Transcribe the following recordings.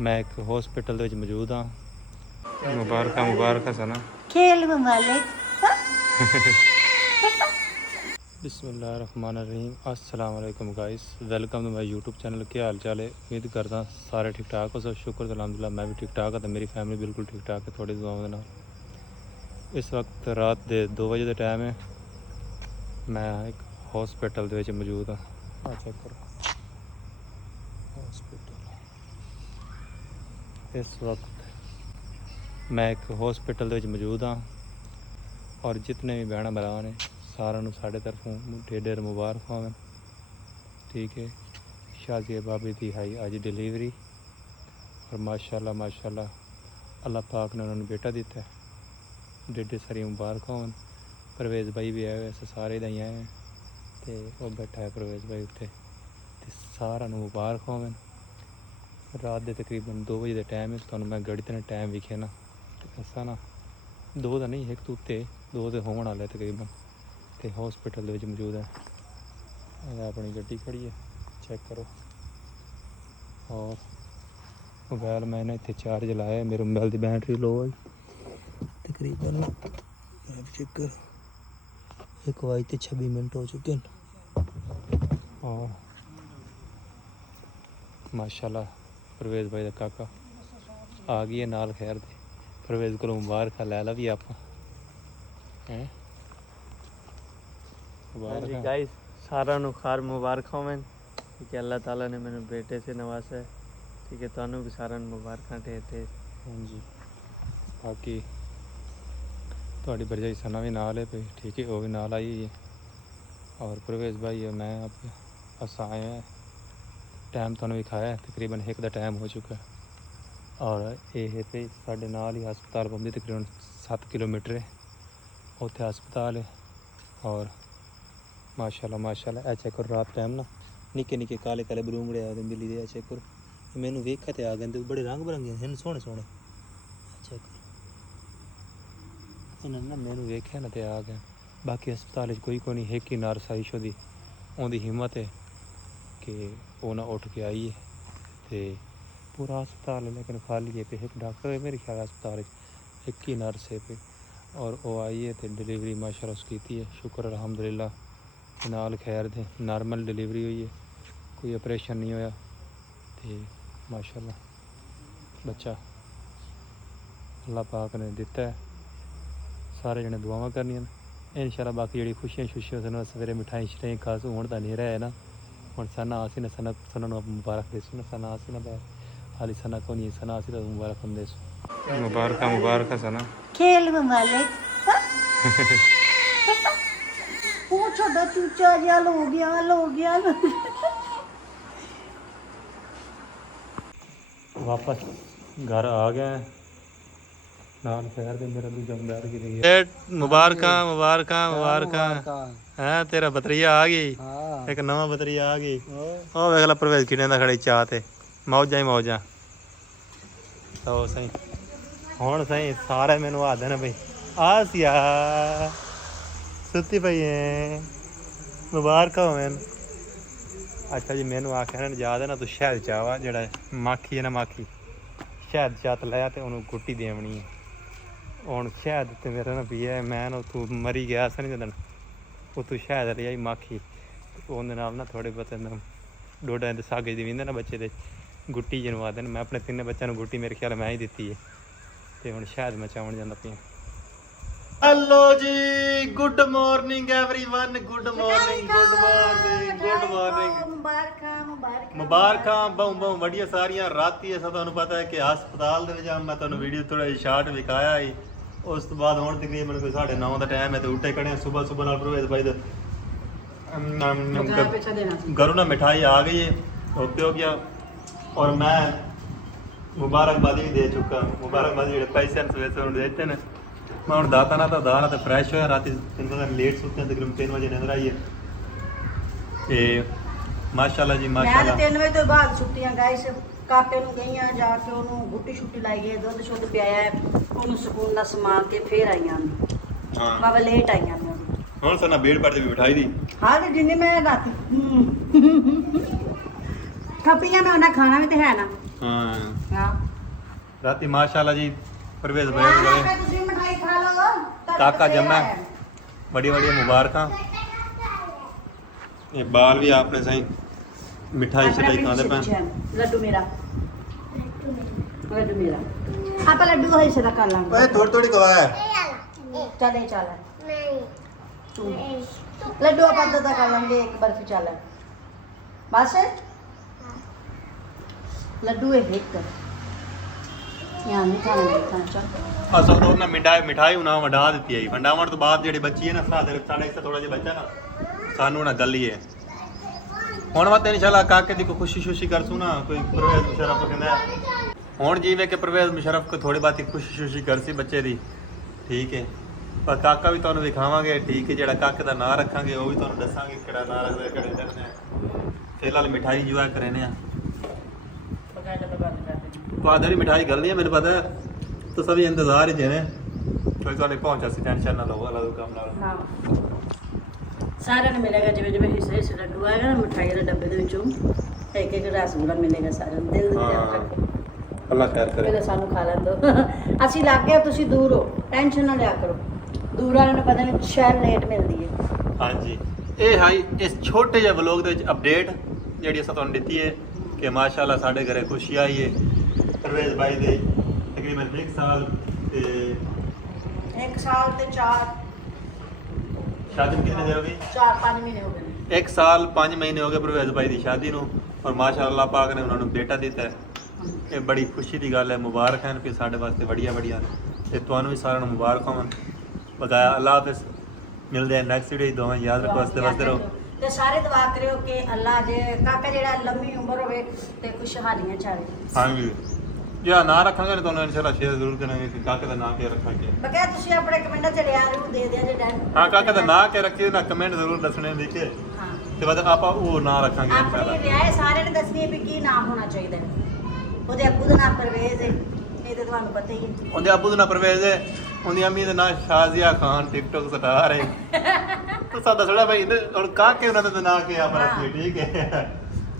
मैं एक हॉस्पिटल ਦੇ ਵਿੱਚ ਮੌਜੂਦ ਹਾਂ। ਮੁਬਾਰਕਾਂ ਸਨਾ। खेल ममालिक बिस्मिल्लाहिर्रहमानिर्रहीम। अस्सलाम वालेकुम guys, welcome to my YouTube channel. क्या हाल चाल है? उम्मीद करदा सारे ठीक ठाक हो। सब शुक्र अल्हम्दुलिल्लाह मैं भी ठीक ठाक हाँ, तो मेरी फैमिली बिल्कुल ठीक ठाक है थोड़ी दुआओं दे नाल। इस वक्त रात के 2 बजे का टाइम है। मैं एक हॉस्पिटल ਦੇ ਵਿੱਚ मौजूद हाँ। आ चेक करो हॉस्पिटल। इस वक्त मैं एक हॉस्पिटल ਦੇ ਵਿੱਚ मौजूद हाँ और जितने भी भैन भरा ने सारा साढ़े तरफों ढेर मुबारक होवन। ठीक है, शादी बाबी की है अज डिलीवरी और माशाल्लाह माशाल्लाह अल्लाह पाक ने उन्होंने बेटा दिता है। ढेर सारी मुबारक होवन। परवेज़ भाई भी आए वैसे सारे ही आए हैं तो वो बैठा है परवेज़ भाई उत्ते। सारा मुबारक होवन। रात के तकरीबन 2 बजे का टाइम है। तो मैं गड़ी तेन टाइम विखे ना ऐसा ना 2 का नहीं, एक तो उत्ते 2 तो होने वाले तकरीबन। तो हॉस्पिटल के मौजूद है। अपनी गड्डी खड़ी है, चेक करो। और मोबाइल मैंने इतने चार्ज लाया, मेरे मोबाइल की बैटरी लो है तकरीबन। चेक कर 1:26 हो चुके हैं। और माशाल्लाह परवेज़ भाई का काका आ गई है नाल। खैर दे परवेज़ को मुबारक लै ला भी आप हैं। जी गाइस, सारा खार मुबारक होवन कि अल्लाह ताला ने मैंने बेटे से नवाजा है। ठीक है, तुहानू भी सारा मुबारक ढेर। हाँ जी, बाकी थोड़ी भरजाई सना भी नाल है भाई। ठीक है, वो भी नाल आई है। और परवेज़ भाई है, मैं अस आए हैं। टाइम तुहानू दिखाया है, तकरीबन 1 का टाइम हो चुका है। और ये पे साढ़े नाल ही हस्पताल पहुँचते तकरीबन 7 किलोमीटर है, उत्थे हस्पताल है। और माशाल्लाह माशाल्लाह ऐ चेक करो। रात टाइम ना निक्के निक्के काले काले बरूंगड़े आए मिली दे। चेक करो, मैनू वेखा तो आ गए, बड़े रंग बिरंगे हैं, सोहने सोहने। चेक करो, इन्होंने ना मैनू वेख्या ना तो आ गए। बाकी हस्पताल कोई को नहीं, एक ही नर्स आई शोदी उनकी हिम्मत है कि वो ना उठ के आई है। तो पूरा हस्पताल है लेकिन खाली है पे। एक डॉक्टर है मेरे ख्याल हस्पताल, एक ही नर्स है पे। और वो आई है तो डिलीवरी माशाल्लाह उसकी की है। शुक्र अल्हम्दुलिल्लाह नाल खैर थे, नॉर्मल डिलीवरी हुई है, कोई ऑपरेशन नहीं होया। तो माशाल्लाह बच्चा अल्लाह पाक ने दिता है। सारे जने दुआवां करनियां इंशाल्लाह। बाकी जी खुशियां शुशियां सवेरे मिठाई शिठाई खास होने तो नहीं रहा है ना। हम सना आसी ना सना सना मुबारक देसू ना। सना आसी ना हाली सना को नहीं, सना आसी तो मुबारक हम देसू। मुबारक सना। खेल ममालिक वो छोटा चूचा जल हो गया वापस घर आ गए नाल खैर दे। मेरा दूजा मोबाइल की रही है। मुबारक हैं, तेरा बतरिया आ गई। एक नवा बतरिया आ गई। ओ वेख ला परवेज़ किने दा खड़े चाह ते मौजा ही मौजा। तो सही हुण सही सारे मैनू आखदे ने भाई आसिया सुत्ती पई है, मुबारक होवन। अच्छा जी, मैनू आख्या ना याद है ना, तू शहद चाह वा जेड़ा माखी है ना, माखी शहद चात लै तो उन्होंने गुट्टी देवनी है। हूँ शहद तो मेरा ना पिया मैं ना तू मरी गया सा नहीं दिन वो तू शहद ले आई माखी। उन्हें ना थोड़े बहुत डोडा सागे दी ना बच्चे दे गुट्टी जिन्हों आते मैं अपने 3 बच्चों गुट्टी मेरे ख्याल मैं ही दी है। तो हूँ शहद मैं चावन जाता पिया। हेलो जी, good morning everyone. Good morning मुबारक बहु बहु वड़िया सारिया। राती असा तुहानू पता है कि हस्पताल मैं तुहानू वीडियो थोड़ा शार्ट विखाया ही। उस तो बाद हुण तकरीबन कोई 9:30 का टाइम है तो उठे खड़े सुबह सुबह नाल परवेज़ भाई घरों ना मिठाई आ गई है, ओके हो गया। और मैं मुबारकबादी भी दे चुका। मुबारकबादी जो पैसे सवेरे देते हैं। मैं हूँ दाता ना तो फ्रैश होया। रात 3 लेट सुते तकरीबन 3 बजे नजर आई है। तो माशाल्लाह जी माशाल्लाह 3 बजे तो बाद छुट्टियां गाइस काके ਨੂੰ ਗਈਆਂ ਜਾ ਕੇ ਉਹਨੂੰ ਗੁੱਟੀ ਛੁੱਟੀ ਲਾਈ ਗਈ, ਦੁੱਧ ਸ਼ੁੱਧ ਪਿਆਇਆ ਉਹਨੂੰ ਸਕੂਨ ਦਾ ਸਮਾਨ ਕੇ ਫੇਰ ਆਈਆਂ ਨੇ। ਹਾਂ ਬਾਬਾ ਲੇਟ ਆਈਆਂ ਨੇ ਹੁਣ ਸਨਾ ਬੇੜ ਪੜ ਤੇ ਵੀ ਬਿਠਾਈ ਦੀ। ਹਾਂ ਤੇ ਜਿੰਨੇ ਮੈਂ ਰਾਤੀ ਖਪੀਆਂ ਮੈਂ ਉਹਨਾਂ ਖਾਣਾ ਵੀ ਤੇ ਹੈ ਨਾ। ਹਾਂ ਹਾਂ ਰਾਤੀ ਮਾਸ਼ਾਅੱਲਾ ਜੀ ਪਰਵੇਜ਼ ਮੈਂ ਭਾਈ ਕਿਹਾ ਵਗਰੇ ਤੁਸੀਂ ਮਠਾਈ ਖਾ ਲਓ ਤੁਹਾਡੇ ਕਾਕਾ ਬਥੇਰਾ ਜੰਮਾ ਹੈ। बड़ी बड़ी मुबारक ये बाल भी आपने सही मिठाई अपना शिठाई भी खाते पे पीछे है। लड्डू मेरा आप लड्डू है इसे कर लांगे ओए थोड़ी थोड़ी गवा है चले चल लड्डू आप अद्धा कर लेंगे एक बर्फी चल बस लड्डू है एक यहाँ नहीं खाना नहीं खाना चल ਅਸਲ ਤੋਂ ਉਹਨਾਂ ਮਿਠਾਈ ਉਹਨਾਂ ਵੰਡਾ ਦਿੱਤੀ ਹੈ ਵੰਡਾਵਣ ਤੋਂ ਬਾਅਦ ਜਿਹੜੀ ਬੱਚੀ ਹੈ ਨਾ ਸਾਡੇ ਇੱਕ ਥੋੜਾ ਜਿਹਾ ਬੱਚਾ ਨਾ ਸਾਨੂੰ ਨਾ ਗੱਲੀ ਹੈ ਹੁਣ ਵਾ ਤੇ ਇਨਸ਼ਾਅੱਲਾ ਕਾਕੇ ਦੀ ਕੋਈ ਖੁਸ਼ੀ ਕਰਸੂ ਨਾ ਕੋਈ ਪਰਵੇਜ਼ ਮੁਸ਼ਰਫ ਕਹਿੰਦਾ ਹੁਣ ਜਿਵੇਂ ਕਿ ਪਰਵੇਜ਼ ਮੁਸ਼ਰਫ ਕੋ ਥੋੜੀ ਬਾਤੀ ਖੁਸ਼ੀ ਕਰਸੀ ਬੱਚੇ ਦੀ ਠੀਕ ਹੈ ਪਰ ਕਾਕਾ ਵੀ ਤੁਹਾਨੂੰ ਦਿਖਾਵਾਂਗੇ ਠੀਕ ਹੈ ਜਿਹੜਾ ਕਾਕੇ ਦਾ ਨਾਂ ਰੱਖਾਂਗੇ ਉਹ ਵੀ ਤੁਹਾਨੂੰ ਦੱਸਾਂਗੇ ਕਿਹੜਾ ਨਾਂ ਰੱਖਦੇ ਕਿਹੜੇ ਰੱਖਦੇ ਫਿਲਹਾਲ ਮਿਠਾਈ ਜੁਆ ਕਰਨੇ ਆ ਪਾਦਰੀ ਮਿਠਾਈ ਗੱਲ ਨਹੀਂ ਹੈ ਮੈਨੂੰ ਪਤਾ तो सभी इंतजार ही जेने कोई तो नहीं पहुंचा सी टेंशन ना लो अलग काम ना हाँ सारे ने मिलेगा जिवें जिवें हिस्से हिस्से लड्डू आएगा ना मिठाई के डब्बे ਦੇ ਵਿੱਚੋਂ ਇੱਕ ਇੱਕ ਰਸਗੁੱਲਾ ਮਿਲੇਗਾ ਸਾਰਿਆਂ ਨੂੰ ਦਿਲ ਦੀ ਧਿਆਨ ਰੱਖੋ अल्लाह खैर करे ਪਹਿਲੇ ਸਾਨੂੰ ਖਾ ਲੈਣ ਦਿਓ ਅਸੀਂ ਲੱਗ ਗਏ ਤੁਸੀਂ ਦੂਰ ਹੋ ਟੈਨਸ਼ਨ ਨਾ ਲਿਆ ਕਰੋ ਦੂਰ ਵਾਲਿਆਂ ਨੂੰ ਪਤਾ ਨਹੀਂ ਸ਼ਾਇਦ ਲੇਟ ਮਿਲਦੀ ਹੈ ਹਾਂਜੀ ਇਹ ਹਾਈ ਇਸ ਛੋਟੇ ਜਿਹੇ ਵਲੌਗ ਦੇ ਵਿੱਚ ਅਪਡੇਟ ਜਿਹੜੀ ਅਸਾਂ ਤੁਹਾਨੂੰ ਦਿੱਤੀ ਹੈ ਕਿ ਮਾਸ਼ਾਅੱਲਾ ਸਾਡੇ ਘਰੇ ਖੁਸ਼ੀ ਆਈ ਹੈ ਪਰਵੇਜ਼ ਭਾਈ ਦੇ ਤਕਰੀਬਨ 1 ਸਾਲ ਤੇ 1 ਸਾਲ ਤੇ 4 ਸ਼ਾਦੀ ਨੂੰ ਕਿੰਨੇ ਦਿਨ ਹੋ ਗਏ 4-5 ਮਹੀਨੇ ਹੋ ਗਏ ਨੇ 1 ਸਾਲ 5 ਮਹੀਨੇ ਹੋ ਗਏ ਪਰਵੇਜ਼ ਭਾਈ ਦੀ ਸ਼ਾਦੀ ਨੂੰ ਔਰ ਮਾਸ਼ਾਅੱਲਾ ਪਾਕ ਨੇ ਉਹਨਾਂ ਨੂੰ ਬੇਟਾ ਦਿੱਤਾ ਹੈ ਇਹ ਬੜੀ ਖੁਸ਼ੀ ਦੀ ਗੱਲ ਹੈ ਮੁਬਾਰਕ ਹਨ ਕਿ ਸਾਡੇ ਵਾਸਤੇ ਬੜੀਆਂ ਤੇ ਤੁਹਾਨੂੰ ਵੀ ਸਾਰਿਆਂ ਨੂੰ ਮੁਬਾਰਕ ਹੋਣ ਬਕਾਇਆ ਅੱਲਾਹ ਹਾਫਿਜ਼ ਮਿਲਦੇ ਆ ਨੈਕਸਟ ਵੀਡੀਓ ਦੋਵਾਂ ਯਾਦ ਰੱਖੋ ਵਾਸਤੇ ਰਹੋ ਤੇ ਸਾਰੇ ਦੁਆ ਕਰਿਓ ਕਿ ਅੱਲਾਹ ਜੇ ਕਾਕਾ ਜਿਹੜਾ ਲੰਮੀ ਉਮਰ ਹੋਵੇ ਤੇ ਖੁਸ਼ਹਾਲੀਆਂ ਚਾਹੇ ਹਾਂਜੀ ਜਾਂ ਨਾਂ ਰੱਖਾਂਗੇ ਤੁਹਾਨੂੰ ਇਨਸ਼ਾਅੱਲਾ ਸ਼ੇਅਰ ਜ਼ਰੂਰ ਕਰਾਂਗੇ ਕਿ ਕਾਕੇ ਦਾ ਨਾਂ ਕੀ ਰੱਖਾਂਗੇ ਬਕਾਇਆ ਤੁਸੀਂ ਆਪਣੇ ਕਮੈਂਟਾਂ ਚ ਰਿਆ ਨੂੰ ਦੇ ਦਿਆ ਜੇ ਡੈਨ ਹਾਂ ਕਾਕੇ ਦਾ ਨਾਂ ਕੀ ਰੱਖੀਏ ਨਾ ਕਮੈਂਟ ਜ਼ਰੂਰ ਦੱਸਣੇ ਲਿਖੇ ਹਾਂ ਤੇ ਬਾਅਦ ਆਪਾਂ ਉਹ ਨਾਂ ਰੱਖਾਂਗੇ ਆਪਣੀ ਇਨਸ਼ਾਅੱਲਾ ਰਿਆ ਸਾਰੇ ਨੇ ਦੱਸਣੀ ਹੈ ਵੀ ਕੀ ਨਾਮ ਹੋਣਾ ਚਾਹੀਦਾ ਹੈ ਉਹਦੇ ਅੱਬੂ ਦਾ ਨਾਮ ਪਰਵੇਜ਼ ਹੈ ਇਹ ਤਾਂ ਤੁਹਾਨੂੰ ਪਤਾ ਹੀ ਹੈ ਉਹਦੇ ਆਬੂ ਦਾ ਨਾਂ ਪਰਵੇਜ਼ ਹੈ ਉਹਦੀ ਅੰਮੀ ਦਾ ਨਾਂ ਸ਼ਾਜ਼ੀਆ ਖਾਨ ਟਿਕਟੋਕ ਸਟਾਰ ਹੈ ਤੂੰ ਸਾਡਾ ਥੋੜਾ ਭਾਈ ਹੁਣ ਕਾਕੇ ਉਹਨਾਂ ਦਾ ਨਾਂ ਕੀ ਆਪਾਂ ਰੱਖੀਏ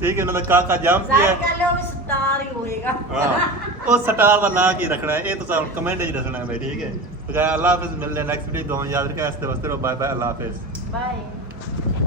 ਠੀਕ ਹੈ ਉਹਨਾਂ ਦਾ ਕਾਕਾ ਜੰਪ ਜ਼ਾਹਿਰ ਹੈ ਕਰ ਲਿਓ ਵੀ ਸਟਾਰ ਹੀ ਹੋਏਗਾ ਹਾਂ ਉਹ ਸਟਾਰ ਦਾ ਨਾਂ ਕੀ ਰੱਖਣਾ ਹੈ ਇਹ ਤੁਸੀਂ ਹੁਣ ਕਮੈਂਟ ਵਿੱਚ ਦੱਸਣਾ ਹੈ ਬਈ ਠੀਕ ਹੈ ਬਕਾਇਆ ਅੱਲਾਹ ਹਾਫਿਜ਼ ਮਿਲਦੇ ਨੈਕਸਟ ਵੀਡੀਓ ਦੋਵਾਂ ਯਾਦ ਰੱਖਿਆ ਇਸ ਤੇ ਵਾਸਤੇ ਬਾਏ ਬਾਏ ਅੱਲਾਹ ਹਾਫਿਜ਼ ਬਾਏ